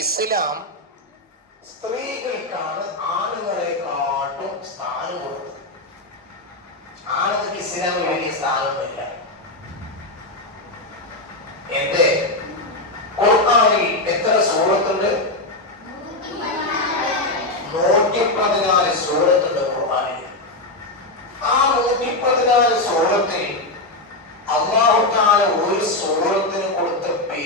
ഇസ്ലാം സ്ത്രീകൾക്കാണ് ആണുങ്ങളെക്കാട്ടും സ്ഥാനം കൊടുത്തത്. ആണുങ്ങൾക്ക് ഇസ്ലാമിൽ വലിയ സ്ഥാനമൊന്നുമില്ല. എന്റെ ഖുർആനിൽ എത്ര സൂറത്തുണ്ട്? നൂറ്റി പതിനാല് സൂറത്തുണ്ട് ഖുർആനിൽ. ആ നൂറ്റി പതിനാല് സൂറത്തിൽ അള്ളാഹു താല ഒരു സൂറത്തിന് കൊടുത്ത പേരെന്തെന്നറിയോ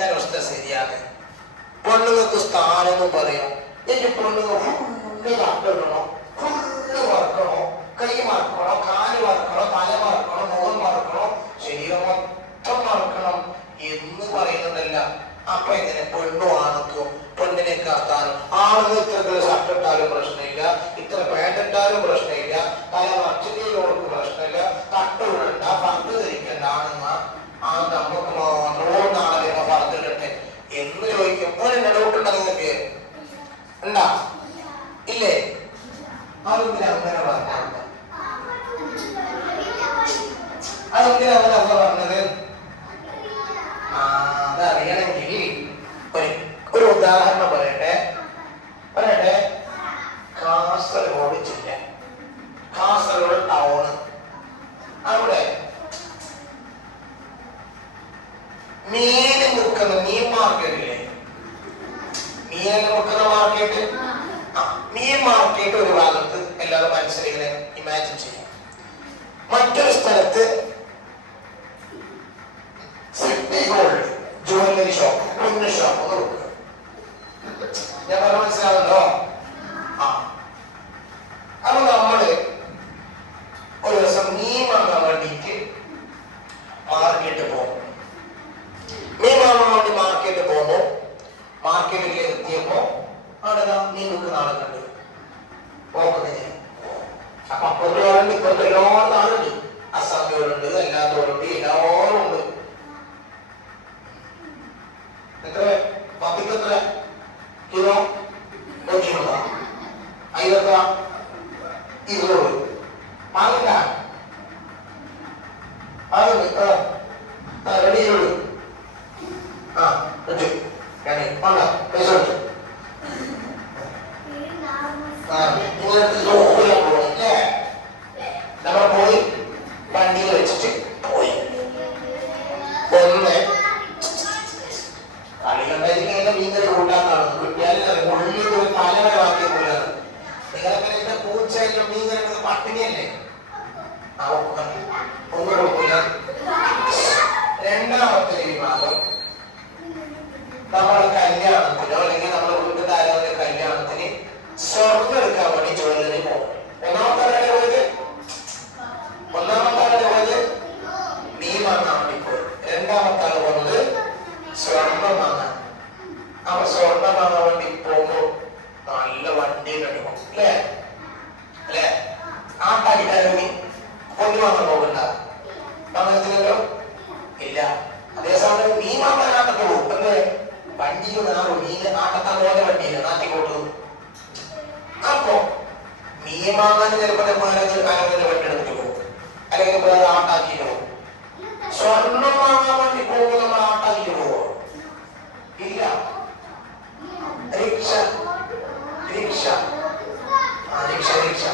അതെങ്ങനെ ഉസ്ത ശരിയാണ് പെണ്ണുങ്ങൾക്ക് സ്ഥാനം എന്ന് പറയാം. എന്റെ പെണ്ണുങ്ങൾ ഫുള്ള് തട്ടിടണോ ഫുള്ള് വറക്കണോ. കൈ മറക്കണോ കാൽ മറക്കണോ തല മറക്കണോ മുഖം മറക്കണോ ശരീരം മൊത്തം മറക്കണം എന്ന് പറയുന്നതല്ല. അപ്പൊ എങ്ങനെ പെണ്ണു ആണക്കോ പെണ്ണിനെ കാത്താനും ആണെന്ന് ഇത്ര ഷർട്ട് ഇട്ടാലും പ്രശ്നമില്ല ഇത്ര പാന്റ് ഇട്ടാലും പ്രശ്നമില്ല തല മറച്ചിലോർക്ക് പ്രശ്നമില്ല തട്ടുവിടണ്ട പന്ത് ധരിക്കണ്ട ആണെന്ന് ആ നമുക്ക് മാത്രമോ നാളെ വരുമ്പോ പറഞ്ഞിട്ടെ എന്ന് ചോദിക്കും ഓനെ ഡൗട്ട് ഉണ്ടോ നിങ്ങൾക്ക് ഉണ്ടാ ഇല്ലേ അതെന്തിനാ അങ്ങനെ പറഞ്ഞത് അതെന്തിനാ അങ്ങനെ അമ്മ പറഞ്ഞത് ആ, അതറിയണമെങ്കിൽ ഒരു ഒരു ഉദാഹരണം പറയട്ടെ പറയട്ടെ കാസർഗോഡ് ജില്ല കാസർഗോഡ് ടൗണ് അവിടെ മീൻ മുക്കുന്ന മീൻ മാർക്കറ്റില്ലേ? മീനൊക്കെ മുക്കുന്ന മാർക്കറ്റ് മീൻ മാർക്കറ്റ് ഒരു ഭാഗത്ത് എല്ലാവരും മനസ്സിലിങ്ങനെ ഇമാജിൻ ചെയ്യും. മറ്റൊരു സ്ഥലത്ത് സിറ്റി ഷോപ്പ് കുഞ്ഞു ഷോപ്പ് ഞാൻ പറഞ്ഞ മനസ്സിലാവുന്നോ അപ്പൊ നമ്മൾ ഒരു ദിവസം മീൻ വാങ്ങാൻ വേണ്ടിയിട്ട് മാർക്കറ്റ് പോകും മീൻ വാങ്ങാൻ വേണ്ടി മാർക്കറ്റ് പോകുന്നു മാർക്കറ്റിൽ എത്തിയപ്പോ അവിടെ നീ മീൻ വിൽക്കുന്ന ആളെ കണ്ടു. പോക്കുന്നത് അപ്പൊ അപ്പുറത്തെ ഇപ്പുറത്ത് എല്ലാവരും ആളുണ്ട് അസാമികളുണ്ട് അല്ലാത്തവരുണ്ട് എല്ലാവരും ഉണ്ട്. എത്ര? പത്തിക്ക് എത്ര? കിലോ? ലക്ഷ്യമുള്ള അയ്യത്ത ഇരുന്നൂറ്. വാങ്ങില്ല വാങ്ങില്ല ആ റെഡി ചെയ്തോളൂ ആ പറ്റൂ ഞാൻ വേണ്ട പൈസ കൊടുത്തു ആ നിങ്ങളുടെ നോക്കിയാ പോയില്ലേ നമ്മൾ പോയി വണ്ടിയിൽ വെച്ചിട്ട് പോയി ഒന്ന് കളികളുണ്ടായിരിക്കും മീൻകറി കൂട്ടാന്നാണ് കിട്ടിയാലും ഉള്ളിൽ ഒരു പലവരെ വാക്കിയ പോലെയാണ് നിങ്ങളൊക്കെ എന്റെ പൂച്ചയിലും മീൻകറി പട്ടിണിയല്ലേ ആ ഒന്നും ഒന്നും കൊടുക്കില്ല രണ്ടാമത്തെ വിഭാഗം നമ്മുടെ കല്യാണത്തിനോ അല്ലെങ്കിൽ നമ്മുടെ വീട്ടിൽ ആരെങ്കിലും കല്യാണത്തിന് സ്വർണം എടുക്കാൻ വേണ്ടി ജ്വല്ലറി പോകും ഒന്നാമത്തെ ആരാണ് പോയത് ഒന്നാമത്തെ ആരാണ് പോയത് മീൻ വാങ്ങാൻ വേണ്ടി പോയി രണ്ടാമത്തെ ആൾ വന്നത് സ്വർണം വാങ്ങാൻ അപ്പൊ സ്വർണം വാങ്ങാൻ വേണ്ടി പോകുമ്പോ നല്ല വണ്ടി കണ്ടുപോകും അല്ലേ അല്ലേ ആ കളിക്കാരനി പൊന്നു വാങ്ങാൻ പോകണ്ട. വാങ്ങത്തില്ലല്ലോ ഇല്ല. അതേസമയം മീൻ വാങ്ങാൻ പോകും. അല്ലേ വണ്ടിയിൽ നാറും മീൻ നാട്ടത്താൻ പോലെ വണ്ടിയില്ല. നാട്ടിക്കോട്ട്. അപ്പോ മീൻ വാങ്ങാൻ ചിലപ്പോൾ ആരെങ്കിലും അല്ലെങ്കിൽ വേറെ ആട്ടാക്കിയിട്ട് പോകും. സ്വർണം വാങ്ങാൻ വേണ്ടി പോകുമ്പോൾ നമ്മൾ ആട്ടാക്കിയിട്ട് ഇല്ല. രക്ഷ രക്ഷ രക്ഷ റിക്ഷ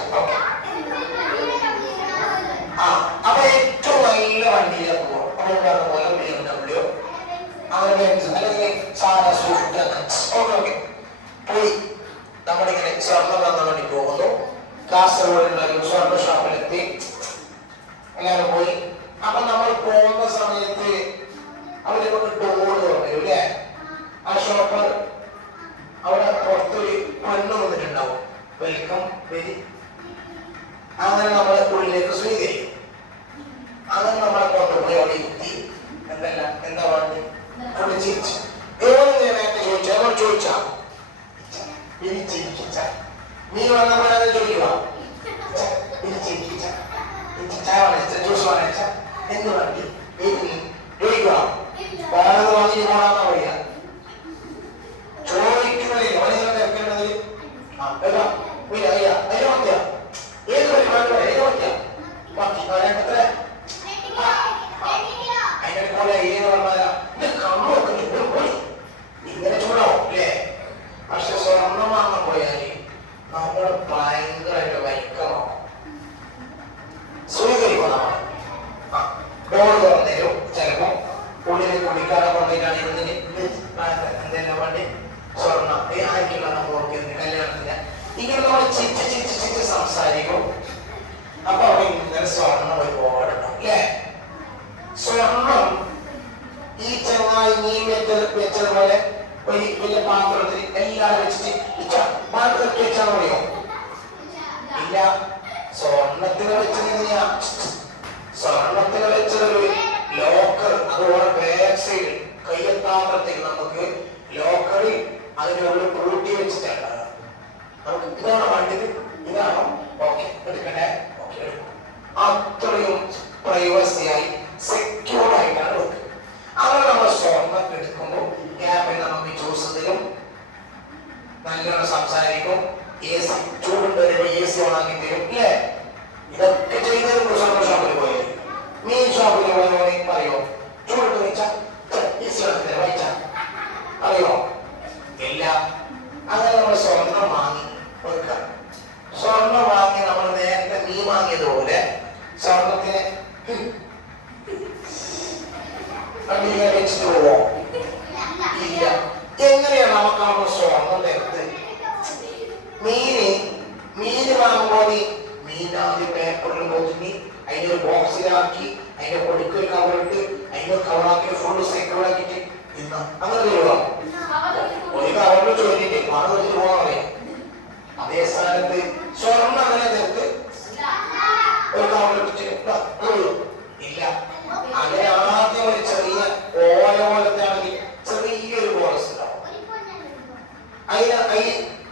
വെൽക്കം വെരി അങ്ങനെ നമ്മളെ ഉള്ളിലേക്ക് സ്വീകരിക്കും. അങ്ങനെ നമ്മളെ കൊണ്ടുപോയി അവിടെ യുക്തി എന്തല്ല എന്താ വേണ്ടി അവിടെ ചിരിച്ചു ഏത് നേരത്തെ ചോദിച്ചു? നമ്മൾ ചോദിച്ചാ? ഇനി ചിരിക്കിച്ച നീ വന്നപ്പോഴത് ചോദിക്കുക? ഇനി ചിരിക്കിച്ച എനിക്ക് ചായ വാങ്ങിച്ച? ജ്യൂസ് വാങ്ങിച്ച? എന്ന് ഏത് ചോദിക്കുക. വേറെ വാങ്ങി പോകാമെന്നാ പറയാ ചോദിക്കുന്നതിൽ അവനെ വെക്കേണ്ടത് ആ അല്ല ഇല്ല ഇല്ല അതിന് മതിയാ ഏത് പരിപാടി ഏത് മതിയാ ബാക്കി പറയാൻ അതിനെ പോലെ ഏത് പറഞ്ഞാൽ ഇത് കണ്ണൊക്കെ ചൂടും പോയി ഇങ്ങനെ ചൂടാവും അല്ലേ പക്ഷെ സ്വർണം വാങ്ങാൻ പോയാൽ നമ്മൾ ഭയങ്കരമായിട്ട് വൈക്കമാവും സ്വീകരിക്കും നമ്മൾ ആ ഡോർ തുറന്നേരും ചിലപ്പോ ഉള്ളിൽ കുടിക്കാതെ കൊണ്ടിട്ടാണ് ഇരുന്നിട്ട് എന്തെല്ലാം വേണ്ടി സ്വർണം ഈ ആയിരിക്കില്ല നമ്മൾ ഓർക്കുന്നത് കല്യാണത്തിന് ഇങ്ങനെ നമ്മൾ ചിറ്റ് ചിറ്റ് ചിറ്റ് സംസാരിക്കും. അപ്പൊ അവിടെ ഇങ്ങനെ സ്വർണം ഒരുപാടുണ്ടാവും അല്ലേ? സ്വർണം ഈ ചെറുതായി നീ വെച്ചത് വെച്ചതുപോലെ ഒരു വലിയ പാത്രത്തിൽ എല്ലാം വെച്ചിട്ട് പാത്രത്തിൽ വെച്ചാൽ മതിയോ? ഇല്ല. സ്വർണത്തിന് വെച്ചത് സ്വർണത്തിന് വെച്ചതൊരു ലോക്കർ അതുപോലെ ബാക്ക് സൈഡ് കയ്യെത്താത്രത്തിൽ നമുക്ക് ലോക്കറിൽ അതിനുള്ളിൽ പൂട്ടി വെച്ചിട്ടുണ്ട് நமக்கு உதாரணம் ஆகியது விதானம் ஓகே எடுக்கணும் ஓகே ஆகும் അങ്ങനെ തരുവാ ഒരു കവറിൽ ചൊല്ലിട്ട് മറന്നു വെച്ചിട്ട് പോകാൻ പറയാം. അതേ സ്ഥാനത്ത് സ്വർണം അങ്ങനെ തരുത്ത് ഒരു ഉള്ളൂ. ഇല്ല. അങ്ങനെ ആദ്യം ഒരു ചെറിയ ഓല പോലത്തെ ആണെങ്കിൽ ചെറിയൊരു ബോണസ് ഉണ്ടാവും. അതിന്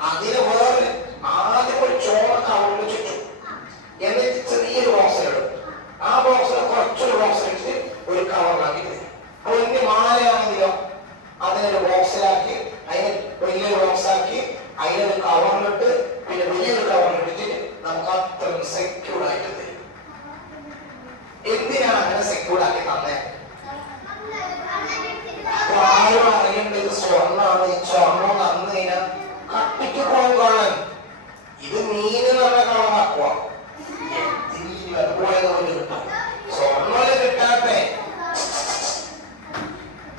അതിന് വേറെ ആദ്യം ഒരു ചോള കവറിൽ ചുറ്റും എന്നിട്ട് ചെറിയൊരു ബോക്സ് ഇടും. ആ ബോക്സിൽ കുറച്ചൊരു ബോക്സ് ഇട്ടിട്ട് ഒരു കവറിലാക്കി തരും അപ്പൊ ഇനി മാലയാണെങ്കിലോ അതിനൊരു ബോക്സിലാക്കി അതിന് വലിയൊരു ബോക്സാക്കി അതിനൊരു കവറിലിട്ട് പിന്നെ വലിയൊരു കവറിലിട്ടിട്ട് നമുക്ക് അത്രയും സെക്യൂർ ആയിട്ട് തരും എന്തിനാണ് അങ്ങനെ സെക്യൂർ ആക്കി തന്നെ? ആരും അറിയേണ്ടത് സ്വർണമാണ്. ഈ സ്വർണം തന്നു കഴിഞ്ഞാൽ കട്ടിക്ക് പോകും കാണാൻ ഇത് മീന് നല്ല കളറാക്കുക സ്വർണം കിട്ടാത്തെ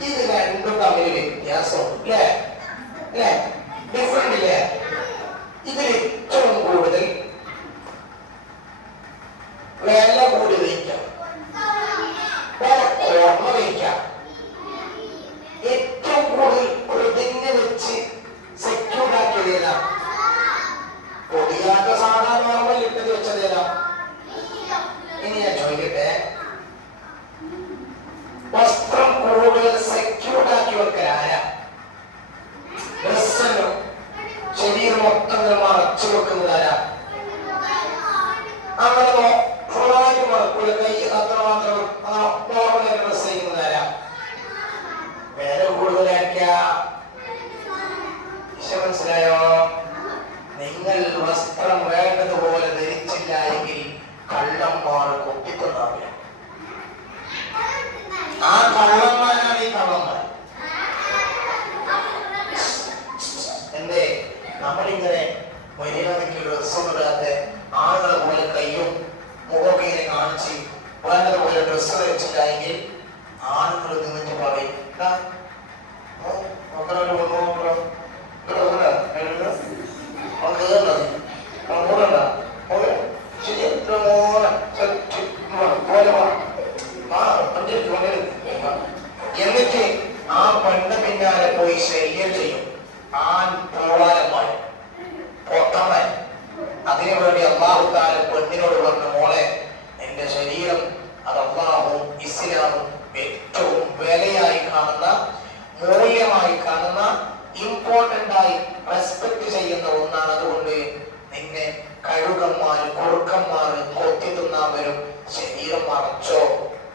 ഇത് രണ്ടും തമ്മിൽ വ്യത്യാസമുണ്ട് അല്ലേ അല്ലേ ഡിഫറെന്റ് ഇല്ലേ ഇതിൽ ഏറ്റവും കൂടുതൽ വില കൂടി വയ്ക്കാം ഓർമ്മ വയ്ക്കാം ഏറ്റവും കൂടുതൽ പ്രതിജ്ഞ വെച്ച് സെക്യൂർ ആക്കിയതേതാ പൊടിയാത്ത സാധാരണ നോർമൽ ഇട്ടത് വെച്ചതേതാ ഇനി ഞാൻ ചോദിക്കട്ടെ വസ്ത്രം കൂടുതൽ സെക്യൂർഡ് ആക്കി വെക്കൽ ശരീരം മൊത്തം മറച്ചു വെക്കുന്നത് ആരാ? അങ്ങനെ ഫുള്ളായിട്ട് മറക്കൂല. കൈ അത്ര മാത്രം നോർമൽ ഡ്രസ് മനസ്സിലായോ? നിങ്ങൾ വസ്ത്രം വേണ്ടതുപോലെ ധരിച്ചില്ല എങ്കിൽ കള്ളന്മാർ കള്ളന്മാരും കുറുക്കന്മാരും കൊത്തി ശരീരം മറച്ചോ?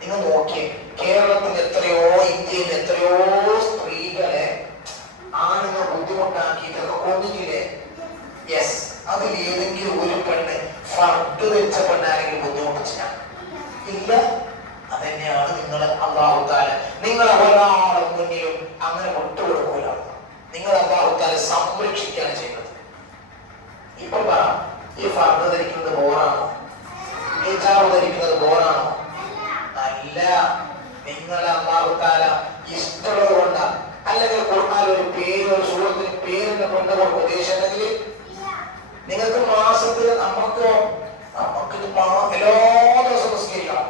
നിങ്ങൾ നോക്കിയേ കേരളത്തിൽ എത്രയോ ഇന്ത്യയിൽ എത്രയോ സ്ത്രീകളെ ആണുങ്ങൾ ബുദ്ധിമുട്ടാക്കിയിട്ടൊക്കെ കൊന്നിട്ടില്ലേ? യെസ് അതിൽ ഏതെങ്കിലും ഒരു പെണ്ണ് ഫർട്ട് വെച്ച പെണ്ണാരെങ്കിലും ബുദ്ധിമുട്ടിച്ചില്ല ഇല്ല അതന്നെയാണ് നിങ്ങൾ അള്ളാഹുത്താല നിങ്ങൾ ഒരാളുടെ മുന്നിലും അങ്ങനെ വിട്ടുകൊടുക്കൂല. നിങ്ങൾ അള്ളാഹുത്താല സംരക്ഷിക്കുകയാണ് ചെയ്യുന്നത്. ഇപ്പൊ പറ ഈ ഫർദ് ധരിക്കുന്നത് ബോറാണോ? ഹിജാബ് ധരിക്കുന്നത് ബോറാണോ? അല്ല. നിങ്ങൾ അമ്മാവുത്താല ഇഷ്ടമുള്ളത് കൊണ്ടാണ് അല്ലെങ്കിൽ കൊടുത്താൽ ഒരു പേര് ഒരു സുഹൃത്തിന് പേരിന്റെ കൊണ്ട് ഉദ്ദേശിച്ചിട്ടുണ്ടെങ്കിൽ നിങ്ങൾക്ക് മാസത്തിൽ നമുക്ക് നമുക്ക് എല്ലാ ദിവസവും നിസ്കരിക്കണം.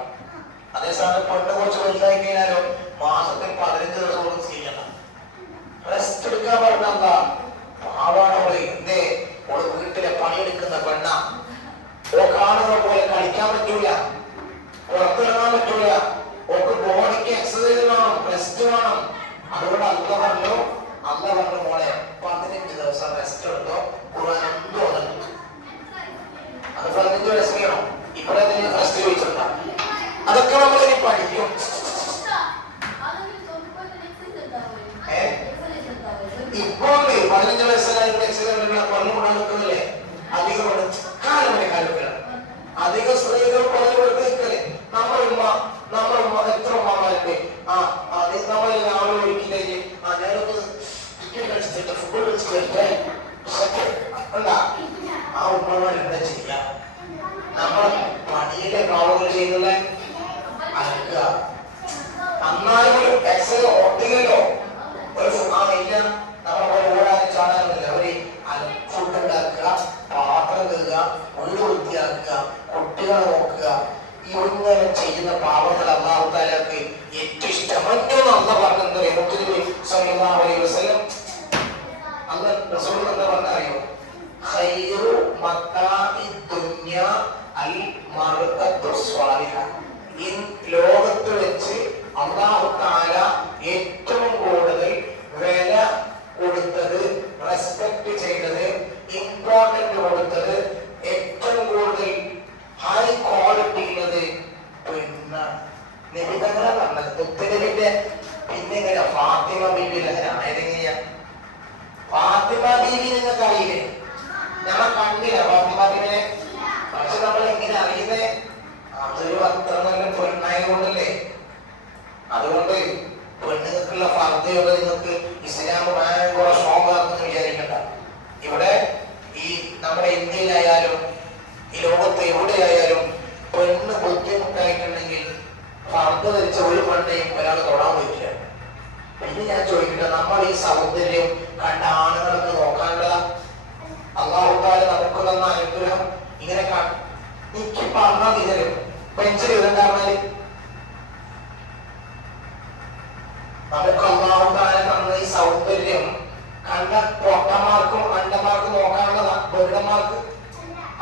അതേസമയം പെണ്ണ് കുറച്ച് വലുതായി കഴിഞ്ഞാലോ മാസത്തിൽ പതിനഞ്ച് ദിവസം നിസ്കരിക്കണം. റെസ്റ്റ് എടുക്കാൻ പറഞ്ഞ എന്താ? പാവാണ് എന്തേ അവൾ വീട്ടിലെ പണിയെടുക്കുന്ന പെണ്ണ ഓ കാണുന്ന പോലെ കളിക്കാൻ പറ്റൂല. പുറത്തിറങ്ങാൻ പറ്റൂല. ഒക്കെ ബോഡിക്ക് എക്സസൈസ് വേണം റെസ്റ്റ് വേണം. അതുകൊണ്ട് അല്ല പറഞ്ഞു അല്ല പറഞ്ഞു മോളെ പതിനഞ്ച് ദിവസം റെസ്റ്റ് എടുത്തോ ഖുർആൻ എന്തോ അത് പതിനഞ്ച് വയസ്സ് വേണം. ഇവിടെ റെസ്റ്റ് ചോദിച്ചിട്ടുണ്ട. അതൊക്കെ നമ്മൾ ഇനി പഠിക്കും? ഇപ്പൊ പതിനഞ്ച് അൽ ഈ ലോകത്ത് വെച്ച് അള്ളാഹു താല ഏറ്റവും കൂടുതൽ വില കൊടുത്തത് റെസ്പെക്ട് ചെയ്തത് ഇമ്പോർട്ടന്റ് കൊടുത്തത് ഏറ്റവും കൂടുതൽ ഹൈ ക്വാളിറ്റി ഉള്ളത് പിന്നെ നിബിധങ്ങള പറഞ്ഞത് മുത്തലിന്റെ പിന്നെ ഇങ്ങനെ ഫാത്തിമ ബീബിയിലെ ആയതെങ്ങനെയാ ഫാത്തിമ ബീവി നിങ്ങൾക്ക് അറിയില്ലേ ഞമ്മ കണ്ടില്ല ഫാത്തിമ ബീവിനെ പക്ഷെ നമ്മൾ എങ്ങനെ അറിയുന്നേ അതൊരു അത്ര നല്ല പെണ്ണായതുകൊണ്ടല്ലേ അതുകൊണ്ട് പെണ്ണുങ്ങൾക്കുള്ള ഫർദയൊക്കെ നിങ്ങൾക്ക് ഇസ്ലാം ഭയങ്കര സ്ട്രോങ് ആണെന്ന് വിചാരിക്കണ്ട. ഇവിടെ ഈ നമ്മുടെ ഇന്ത്യയിലായാലും ഈ ലോകത്ത് എവിടെയായാലും പെണ്ണ് ബുദ്ധിമുട്ടായിട്ടുണ്ടെങ്കിൽ ഫർദ ധരിച്ച ഒരു പെണ്ണെയും ഒരാൾ തൊടാൻ പറ്റില്ല പിന്നെ ഞാൻ ചോദിക്കട്ടെ നമ്മൾ ഈ സൗന്ദര്യം കണ്ട ആണുങ്ങൾക്ക് നോക്കാനുള്ള അള്ളാഹുക്കാൽ നമുക്ക് തന്ന അനുഗ്രഹം ഇങ്ങനെ കാ- എനിക്ക് പറഞ്ഞാൽ തീരും പെൻസിൽ എഴുതണ്ടായിരുന്നാൽ നമുക്ക് അള്ളാഹുക്കാല തന്ന ഈ സൗന്ദര്യം. കണ്ട പൊട്ടന്മാർക്കും അണ്ടന്മാർക്കും നോക്കാനുള്ള ബഹിടന്മാർക്ക്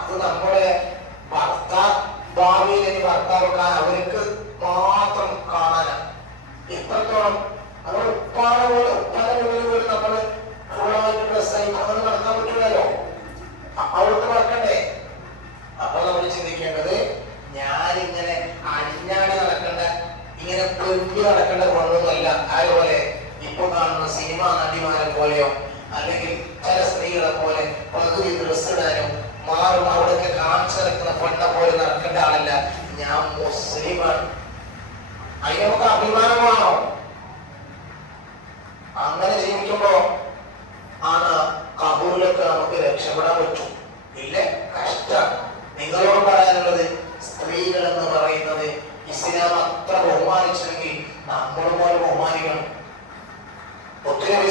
അത് നമ്മുടെ ഭർത്താ ഭാവിയിൽ ഇനി ഭർത്താവൊക്കെ അവർക്ക് മാത്രം കാണാനാണ് ഇത്രത്തോളം. നമ്മൾ ഉപ്പാടെ പോലെ ഉപ്പാടെ മുന്നിൽ പോലും നമ്മൾ ഫുള്ളായിട്ട് നടക്കാൻ പറ്റില്ലല്ലോ അവർക്ക് നടക്കണ്ടേ? അപ്പൊ നമ്മൾ ചിന്തിക്കേണ്ടത് ഞാൻ ഇങ്ങനെ അഴിഞ്ഞാടി നടക്കേണ്ട ഇങ്ങനെ നടക്കേണ്ട അതുപോലെ ഇപ്പൊ കാണുന്ന സിനിമാ നടിമാരെ പോലെയോ അല്ലെങ്കിൽ ചില സ്ത്രീകളെ പോലെ പകുതി ഡ്രസ് ഇടാനും മാറും അവിടെയൊക്കെ കാണിച്ചു നടക്കുന്ന പെണ്ണ പോലെ നടക്കേണ്ട ആളല്ല. ഞാൻ മുസ്ലിമാണ്. അതിന് നമുക്ക് അഭിമാനമാണോ? അങ്ങനെ ജീവിക്കുമ്പോ ആണ് കബൂറിലൊക്കെ നമുക്ക് രക്ഷപ്പെടാൻ പറ്റും. ഇല്ലേ? കഷ്ടം. നിങ്ങളോട് പറയാനുള്ളത് സ്ത്രീകൾ എന്ന് പറയുന്നത്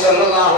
சொல்லலாம்